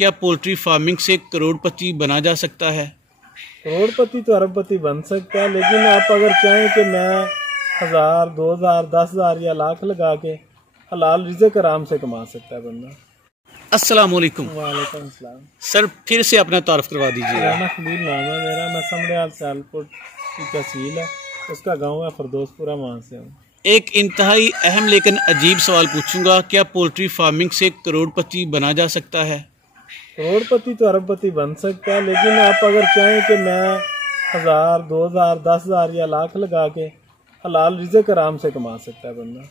क्या poultry farming से करोड़पति बना जा सकता है? करोड़पति तो अरबपति बन सकता है, लेकिन आप अगर चाहें कि मैं 1000, 2000, 10,000 या लाख लगा के हलाल रिज़्क आराम से कमा सकता है बंदा। अस्सलाम वालेकुम। वालेकुम सलाम। सर फिर से अपना तारुफ करवा दीजिए। राना खलील नाम है मेरा, मैं समड़ियाल सियालकोट की तहसील है, उसका गांव है फरदोसपुरा, वहाँ से हूँ। एक इंतहाई अहम लेकिन अजीब सवाल पूछूंगा, क्या पोल्ट्री फार्मिंग से करोड़पति बना जा सकता है? करोड़पति तो अरबपति बन सकता है, लेकिन आप अगर चाहें कि मैं 1000, 2000, 10,000 या लाख लगा के हलाल रिज़्क आराम से कमा सकता है बंदा।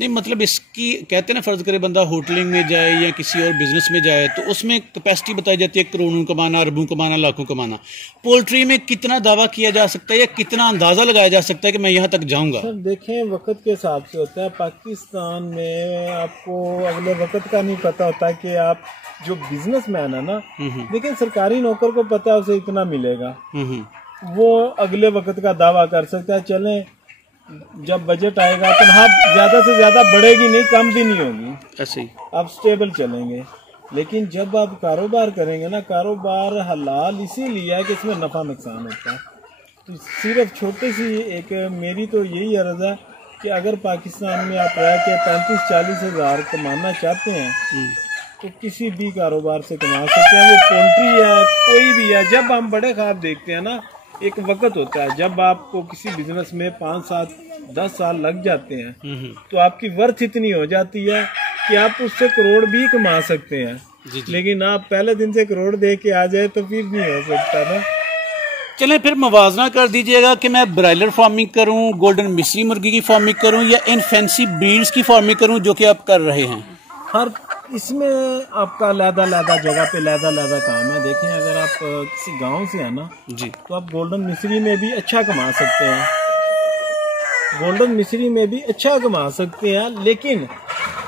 नहीं मतलब इसकी कहते हैं ना, फर्ज करे बंदा होटलिंग में जाए या किसी और बिजनेस में जाए तो उसमें कैपेसिटी बताई जाती है करोड़ों कमाना, अरबों कमाना, लाखों कमाना। पोल्ट्री में कितना दावा किया जा सकता है या कितना अंदाजा लगाया जा सकता है कि मैं यहाँ तक जाऊँगा? सर देखें, वक्त के हिसाब से होता है। पाकिस्तान में आपको अगले वक्त का नहीं पता होता कि आप जो बिजनेसमैन है ना, लेकिन सरकारी नौकर को पता है उसे इतना मिलेगा, वो अगले वक्त का दावा कर सकता है। चलें जब बजट आएगा तो हाँ, ज्यादा से ज्यादा बढ़ेगी नहीं, कम भी नहीं होगी, ऐसे ही आप स्टेबल चलेंगे। लेकिन जब आप कारोबार करेंगे ना, कारोबार हलाल इसीलिए है कि इसमें नफा नुकसान होता है। तो सिर्फ छोटी सी एक मेरी तो यही अर्ज है कि अगर पाकिस्तान में आप रह के 35-40 हज़ार कमाना चाहते हैं तो किसी भी कारोबार से कमा सकते हैं, वो पोल्ट्री है कोई भी है। जब हम बड़े ख्वाब देखते हैं ना, एक वक्त होता है जब आपको किसी बिजनेस में 5, 7, 10 साल लग जाते हैं तो आपकी वर्थ इतनी हो जाती है कि आप उससे करोड़ भी कमा सकते हैं। लेकिन आप पहले दिन से करोड़ दे के आ जाए तो फिर नहीं हो सकता ना। चलें फिर मुवाजना कर दीजिएगा कि मैं ब्रायलर फार्मिंग करूं, गोल्डन मिस्री मुर्गी की फार्मिंग करूं या इन फैंसी ब्रीड्स की फार्मिंग करूं जो कि आप कर रहे हैं। हर इसमें आपका लहदा जगह पे लहदा काम है। देखें, अगर आप किसी गांव से है ना जी, तो आप गोल्डन मिस्री में भी अच्छा कमा सकते हैं, गोल्डन मिस्री में भी अच्छा कमा सकते हैं। लेकिन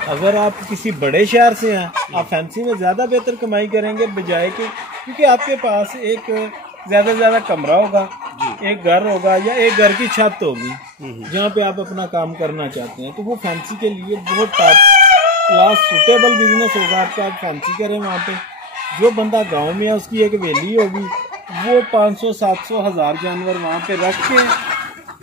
अगर आप किसी बड़े शहर से हैं, आप फैंसी में ज़्यादा बेहतर कमाई करेंगे बजाय के, क्योंकि आपके पास एक ज़्यादा से ज़्यादा कमरा होगा, एक घर होगा या एक घर की छत होगी जहाँ पे आप अपना काम करना चाहते हैं, तो वो फैंसी के लिए बहुत टॉप क्लास सूटेबल बिजनेस होगा आपका। आप फैंसी करें वहाँ पे। जो बंदा गांव में है उसकी एक वेली होगी, वो 500, 700, 1000 जानवर वहाँ पे रख के,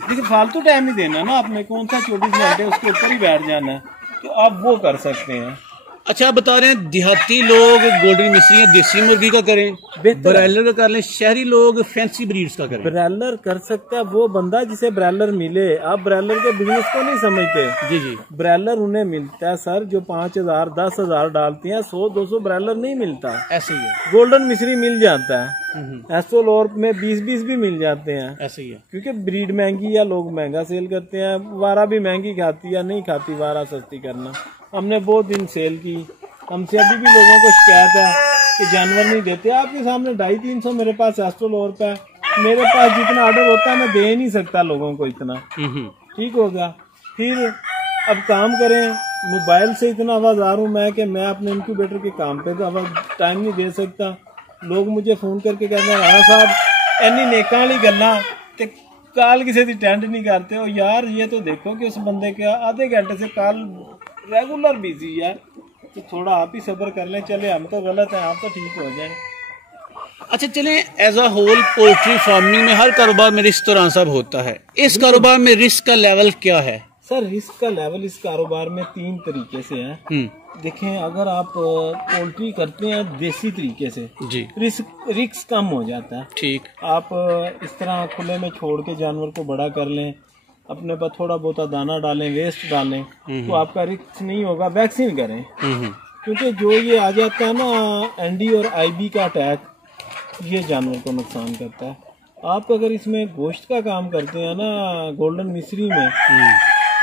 देखिए फालतू टाइम ही देना ना आपने, कौन सा 24 घंटे उसके ऊपर ही बैठ जाना है, तो आप वो कर सकते हैं। अच्छा, आप बता रहे हैं देहाती लोग गोल्डन मिस्री या देसी मुर्गी का करें, ब्रायलर का कर लें, शहरी लोग फैंसी ब्रीड्स का करें। ब्रायलर कर सकता है वो बंदा जिसे ब्रायलर मिले। आप ब्रायलर के बिजनेस को नहीं समझते। जी, ब्रायलर उन्हें मिलता है सर जो 5,000, 10,000 डालती हैं, 100-200 ब्रायलर नहीं मिलता। ऐसे ही है। गोल्डन मिस्री मिल जाता है, एस्ट्रोलॉर्प में 20-20 भी मिल जाते हैं। ऐसे ही है, क्योंकि ब्रीड महंगी या लोग महंगा सेल करते हैं। वारा भी महंगी खाती या नहीं खाती, वारा सस्ती करना। हमने बहुत दिन सेल की, हमसे अभी भी लोगों को शिकायत है कि जानवर नहीं देते। आपके सामने 250-300 मेरे पास एस्ट्रोलॉर्प है, मेरे पास जितना ऑर्डर होता है मैं दे नहीं सकता लोगों को इतना। ठीक होगा। फिर अब काम करें, मोबाइल से इतना आवाज़ हूँ मैं कि मैं अपने इनक्यूबेटर के काम पे तो टाइम नहीं दे सकता। लोग मुझे फ़ोन करके कहते हैं राणा साहब इन्नी नेकां वाली गल्लां ते काल किसी की अटेंड नहीं करते हो यार। ये तो देखो कि उस बंदे का आधे घंटे से कॉल रेगुलर बिजी है, तो थोड़ा आप ही सब्र कर लें। चले हम तो गलत हैं, आप तो ठीक हो जाएं। अच्छा चलें, as a whole poultry farming में हर कारोबार में रिस्क तो राणा साहब होता है, इस कारोबार में रिस्क का लेवल क्या है? सर रिस्क का लेवल इस कारोबार में 3 तरीके से है। देखें, अगर आप पोल्ट्री करते हैं देसी तरीके से जी, रिस्क कम हो जाता है। ठीक, आप इस तरह खुले में छोड़ के जानवर को बड़ा कर लें, अपने पर थोड़ा बहुत दाना डालें, वेस्ट डालें, तो आपका रिस्क नहीं होगा। वैक्सीन करें, क्योंकि जो ये आ जाता है ना एनडी और आईबी का अटैक, ये जानवर को नुकसान करता है। आप अगर इसमें गोश्त का काम करते हैं ना गोल्डन मिस्री में,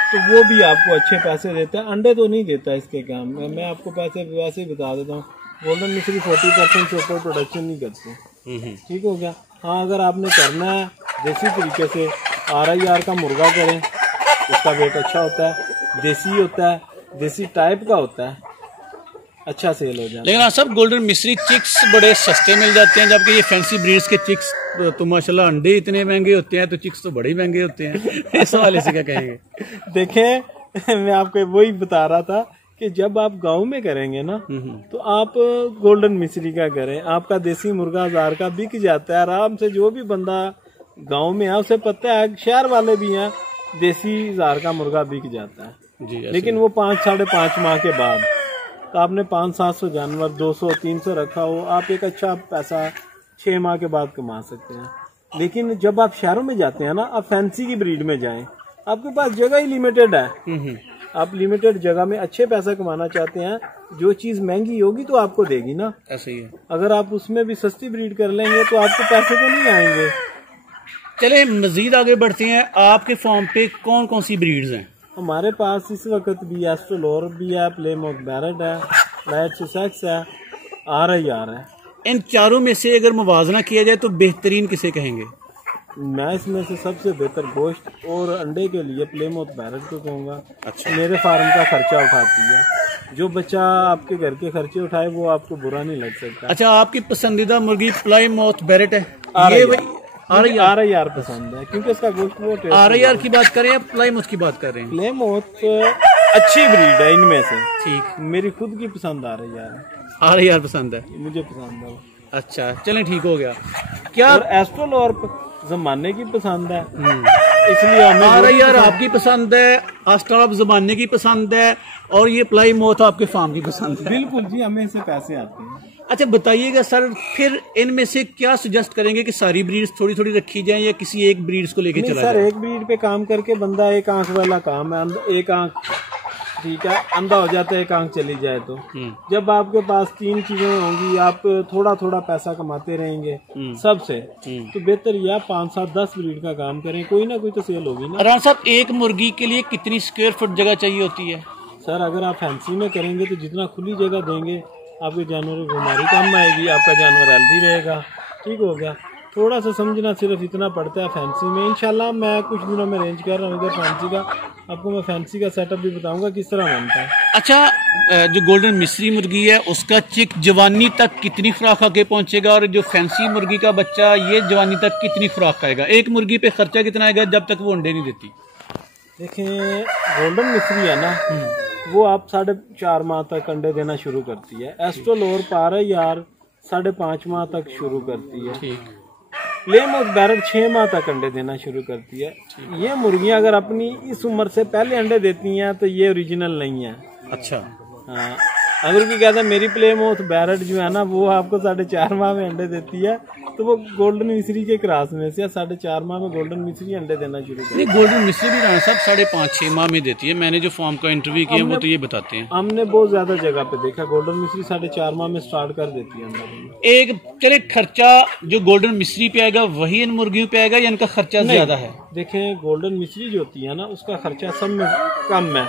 तो वो भी आपको अच्छे पैसे देता है। अंडे तो नहीं देता इसके काम में, मैं आपको पैसे वैसे ही बता देता हूँ। गोल्डन मिस्री 40% से ऊपर प्रोडक्शन नहीं करते। ठीक हो गया। हाँ, अगर आपने करना है देसी तरीके से, RIR का मुर्गा करें, उसका वेट अच्छा होता है, देसी होता है, देसी टाइप का होता है, अच्छा सेल हो जाता है। लेकिन हाँ सब गोल्डन मिस्री चिक्स बड़े सस्ते मिल जाते हैं, जबकि ये फैंसी ब्रीड्स के चिक्स तो माशाल्लाह अंडे इतने महंगे होते हैं, तो चिक्स तो बड़े महंगे होते हैं। इस हवाले से क्या कहेंगे? देखें, मैं आपको वही बता रहा था कि जब आप गांव में करेंगे ना तो आप गोल्डन मिश्री का करें, आपका देसी मुर्गा 1000 का बिक जाता है आराम से। जो भी बंदा गांव में है उसे पता है, शहर वाले भी हैं, देसी 1000 का मुर्गा बिक जाता है जी। लेकिन वो 5 साढ़े 5 माह के बाद, तो आपने 500-700 जानवर 200-300 रखा हो, आप एक अच्छा पैसा 6 माह के बाद कमा सकते हैं। लेकिन जब आप शहरों में जाते हैं ना, आप फैंसी की ब्रीड में जाएं, आपके पास जगह ही लिमिटेड है। आप लिमिटेड जगह में अच्छे पैसा कमाना चाहते हैं, जो चीज महंगी होगी तो आपको देगी ना, ऐसे ही है। अगर आप उसमें भी सस्ती ब्रीड कर लेंगे तो आपको पैसे तो नहीं आएंगे। चले मजीद आगे बढ़ते हैं, आपके फार्म पे कौन कौन सी ब्रीड्स हैं? हमारे पास इस वक्त भी एस्ट्रोलोर भी है, प्लेमोथ बैरेट है, लाइट सुसेक्स है, RIR है। इन चारों में से अगर मुवाजना किया जाए तो बेहतरीन किसे कहेंगे? मैं इसमें से सबसे बेहतर गोश्त और अंडे के लिए प्लेमोथ बैरेट को कहूँगा। अच्छा। मेरे फार्म का खर्चा उठाती है, जो बच्चा आपके घर के खर्चे उठाए वो आपको बुरा नहीं लग सकता। अच्छा, आपकी पसंदीदा मुर्गी प्लाईमाउथ बैरेट है? RIR पसंद है क्योंकि इसका गोश्त वो RIR की बात करें या प्लाईमाउथ की बात कर रहे हैं? प्लेमोथ अच्छी ब्रीड है इनमें से। ठीक, मेरी खुद की पसंद RIR पसंद है, मुझे पसंद है। अच्छा चलें, ठीक हो गया। क्या और एस्ट्रोलोर जमाने की पसंद है, इसलिए हमें RIR आपकी पसंद है, एस्ट्रोलोर जमाने की पसंद है, और ये प्लाईमाउथ आपके फार्म की पसंद है? बिल्कुल जी, हमें इससे पैसे आते हैं। अच्छा बताइएगा सर, फिर इनमें से क्या सुजेस्ट करेंगे कि सारी ब्रीड्स थोड़ी थोड़ी रखी जाएं या किसी एक ब्रीड्स को लेके चला सर जाए? एक ब्रीड पे काम करके बंदा एक आंख वाला काम है, एक आंख ठीक है, अंधा हो जाता है एक आंख चली जाए तो। जब आपके पास 3 चीजें होंगी, आप थोड़ा थोड़ा पैसा कमाते रहेंगे सबसे, तो बेहतर यह 5-7-10 ब्रीड का काम करें, कोई ना कोई तो सेल होगी ना। राणा साहब, एक मुर्गी के लिए कितनी स्क्वायर फुट जगह चाहिए होती है? सर अगर आप फैंसी में करेंगे तो जितना खुली जगह देंगे आपके जानवरों को बीमारी कम आएगी, आपका जानवर हेल्दी रहेगा, ठीक हो गया। थोड़ा सा समझना सिर्फ इतना पड़ता है फैंसी में। इंशाल्लाह मैं कुछ दिनों में रेंज कर रहा हूँ इधर फैंसी का, आपको मैं फैंसी का सेटअप भी बताऊंगा किस तरह बनता है। अच्छा, जो गोल्डन मिस्री मुर्गी है उसका चिक जवानी तक कितनी खुराक आगे पहुंचेगा, और जो फैंसी मुर्गी का बच्चा ये जवानी तक कितनी खुराक खाएगा? एक मुर्गी पे खर्चा कितना आएगा जब तक वो अंडे नहीं देती? देखें, गोल्डन मिस्री है ना, वो आप 4.5 माह तक अंडे देना शुरू करती है। एस्ट्रोलोर RIR 5.5 माह तक शुरू करती है। ठीक। प्लेमोथ बैरेट 6 माह तक अंडे देना शुरू करती है। ये मुर्गियां अगर अपनी इस उम्र से पहले अंडे देती हैं तो ये ओरिजिनल नहीं है। अच्छा। हाँ, अगर कोई कहता है मेरी प्लेमोथ बैरेट जो है ना वो आपको 4.5 माह में अंडे देती है, तो वो गोल्डन मिस्री के क्रॉस में से 4.5 माह में गोल्डन मिस्री अंडे देना शुरू करती है। गोल्डन मिस्री भी राणा साहब 5.5-6 माह में देती है। मैंने जो फार्म का इंटरव्यू किया वो तो ये बताते हैं। हमने बहुत ज्यादा जगह पे देखा गोल्डन मिस्री 4.5 माह में स्टार्ट कर देती है अंडे। एक चले, खर्चा जो गोल्डन मिस्री पे आएगा वही इन मुर्गियों पे आएगा या इनका खर्चा ज्यादा है? देखें, गोल्डन मिस्री जो होती है ना उसका खर्चा सब में कम है,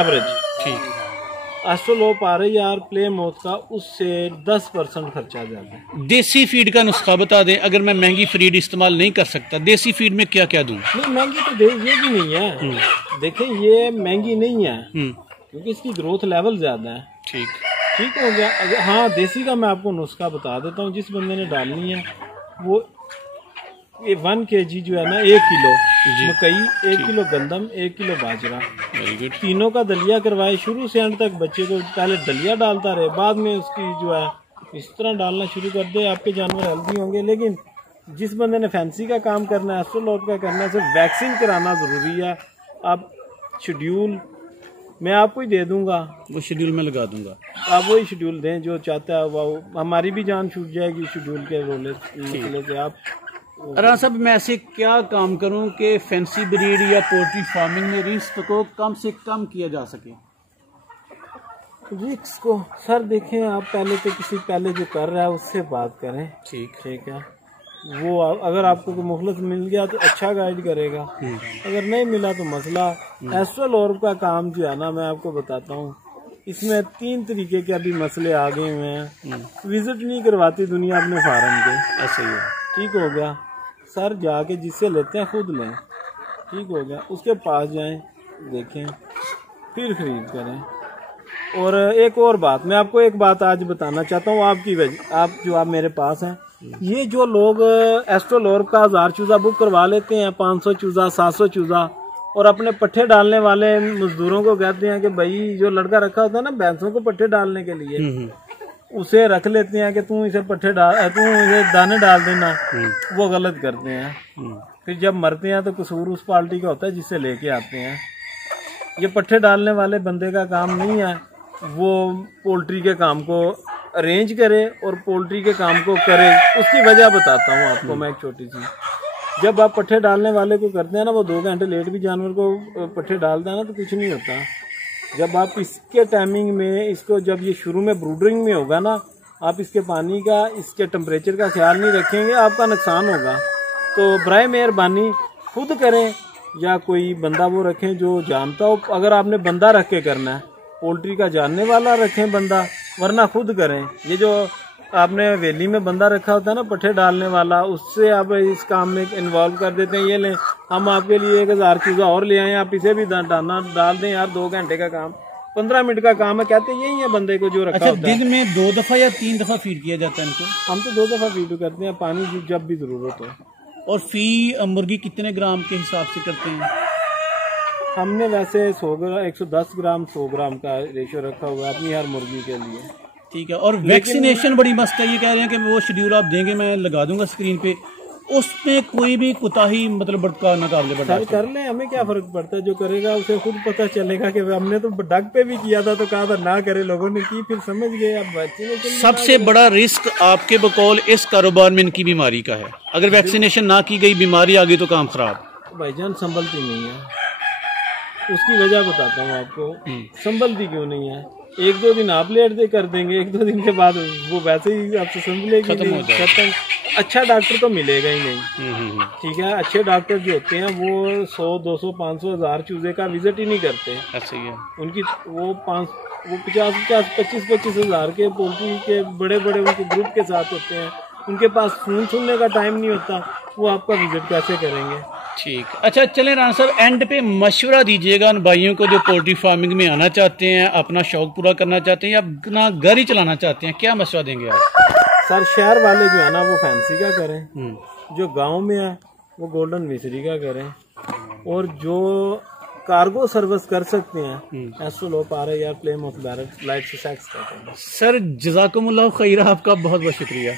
एवरेज। ठीक। एस्ट्रोलोर RIR प्लेमोथ का उससे 10% खर्चा ज्यादा है। देसी फीड का नुस्खा बता दें, अगर मैं महंगी फीड इस्तेमाल नहीं कर सकता, देसी फीड में क्या क्या दूं? नहीं, महंगी तो ये भी नहीं है। देखें, ये महंगी नहीं है क्योंकि इसकी ग्रोथ लेवल ज्यादा है। ठीक हो गया। अगर हाँ, देसी का मैं आपको नुस्खा बता देता हूँ। जिस बंदे ने डालनी है वो 1 kg जो है ना, 1 किलो मकई, 1 किलो गंदम, 1 किलो बाजरा, तीनों का दलिया करवाए। शुरू से अंत तक बच्चे को पहले दलिया डालता रहे, बाद में उसकी जो है इस तरह डालना शुरू कर दे, आपके जानवर हेल्दी होंगे। लेकिन जिस बंदे ने फैंसी का काम करना है, एस्ट्रोलोर का करना है, सिर्फ वैक्सीन कराना जरूरी है। आप शेड्यूल मैं आपको ही दे दूंगा, वो शेड्यूल में लगा दूंगा, आप वही शेड्यूल दें जो चाहता है। वो हमारी भी जान छूट जाएगी शेड्यूल के रोले से। आप राणा साहब, मैं ऐसे क्या काम करूं कि फैंसी ब्रीड या पोल्ट्री फार्मिंग में रिस्क को कम से कम किया जा सके? रिस्क को सर देखें, आप पहले तो किसी पहले जो कर रहा है उससे बात करें। ठीक है, वो अगर आपको कोई मुखलस मिल गया तो अच्छा गाइड करेगा, अगर नहीं मिला तो मसला। एस्ट्रोलोर का काम जो है ना, मैं आपको बताता हूँ, इसमें 3 तरीके के अभी मसले आ गए हुए हैं। विजिट नहीं करवाती दुनिया अपने फार्म के, ऐसे ही है। ठीक हो गया सर, जाके जिससे लेते हैं खुद लें। ठीक हो गया, उसके पास जाएं, देखें, फिर खरीद करें। और एक और बात, मैं आपको एक बात आज बताना चाहता हूँ आपकी वजह, आप मेरे पास हैं, ये जो लोग एस्ट्रोलोर का 1000 चूजा बुक करवा लेते हैं, 500 चूजा, 700 चूजा, और अपने पट्ठे डालने वाले मजदूरों को कहते हैं कि भाई जो लड़का रखा होता है ना भैंसों को पट्ठे डालने के लिए, उसे रख लेते हैं कि तू इसे पट्ठे डाल, तू इसे दाने डाल देना। वो गलत करते हैं। फिर जब मरते हैं तो कसूर उस पार्टी का होता है जिससे लेके आते हैं। ये पट्ठे डालने वाले बंदे का काम नहीं है, वो पोल्ट्री के काम को अरेंज करे और पोल्ट्री के काम को करे। उसकी वजह बताता हूँ आपको मैं एक छोटी सी। जब आप पट्ठे डालने वाले को करते हैं ना, वो 2 घंटे लेट भी जानवर को पट्ठे डालता है ना तो कुछ नहीं होता। जब आप इसके टाइमिंग में इसको, जब ये शुरू में ब्रूडरिंग में होगा ना, आप इसके पानी का, इसके टेम्परेचर का ख्याल नहीं रखेंगे, आपका नुकसान होगा। तो बराए मेहरबानी खुद करें या कोई बंदा वो रखें जो जानता हो। अगर आपने बंदा रख के करना है, पोल्ट्री का जानने वाला रखें बंदा, वरना खुद करें। ये जो आपने हवेली में बंदा रखा होता है ना पट्ठे डालने वाला, उससे आप इस काम में इन्वॉल्व कर देते हैं। ये लें, हम आपके लिए 1000 चूजा और ले आए, आप इसे भी दाना डाल दें यार, 2 घंटे का काम, 15 मिनट का काम है। कहते यही है बंदे को जो रखा होता है। दिन में 2 दफा या 3 दफा फीड किया जाता है इनको? हम तो 2 दफा फीड करते हैं, पानी की जब भी जरूरत हो। और फी मुर्गी कितने ग्राम के हिसाब से करते हैं? हमने वैसे 110 ग्राम 100 ग्राम का रेशियो रखा हुआ है अपनी हर मुर्गी के लिए। ठीक है। और वैक्सीनेशन बड़ी मस्त है, ये कह रहे हैं कि वो शेड्यूल आप देंगे, मैं लगा दूंगा स्क्रीन पे, उसमें कोई भी कोताही मतलब बड़का नाकाबिले बर्दाश्त कर ले, हमें क्या फर्क पड़ता है। जो करेगा उसे खुद पता चलेगा कि हमने तो डग पे भी किया था तो कहा था ना करे, लोगों ने की, फिर समझ गए। अब वैक्सीनेशन सबसे बड़ा रिस्क आपके बकौल इस कारोबार में इनकी बीमारी का है। अगर वैक्सीनेशन ना की गई, बीमारी आ गई तो काम खराब। भाईजान संभलती नहीं है, उसकी वजह बताता हूँ आपको। संभलती क्यों नहीं है? 1-2 दिन आप लेट दे कर देंगे, 1-2 दिन के बाद वो वैसे ही आपसे संभलेगी नहीं, खत्म। अच्छा डॉक्टर तो मिलेगा ही नहीं। ठीक है, अच्छे डॉक्टर जो होते हैं वो 100, 200, 500, 1000 चूजे का विजिट ही नहीं करते। ऐसे ही है। उनकी वो 50-25 हज़ार के पोल्ट्री के बड़े बड़े उनके ग्रुप के साथ होते हैं, उनके पास फोन सुनने का टाइम नहीं होता, वो आपका विजिट कैसे करेंगे? ठीक। अच्छा चलें राणा साहब, एंड पे मशवरा दीजिएगा उन भाइयों को जो पोल्ट्री फार्मिंग में आना चाहते हैं, अपना शौक पूरा करना चाहते हैं या अपना घर ही चलाना चाहते हैं, क्या मशवरा देंगे आप? सर, शहर वाले जो है ना वो फैंसी का करें, जो गांव में है वो गोल्डन मिसरी का करें, और जो कार्गो सर्विस कर सकते हैं एस्ट्रो पा रहे यार प्लेन ऑफ बैरक लाइट से सेक्स करते हैं। सर जज़ाकुमुल्लाह खैरा, आपका बहुत बहुत शुक्रिया।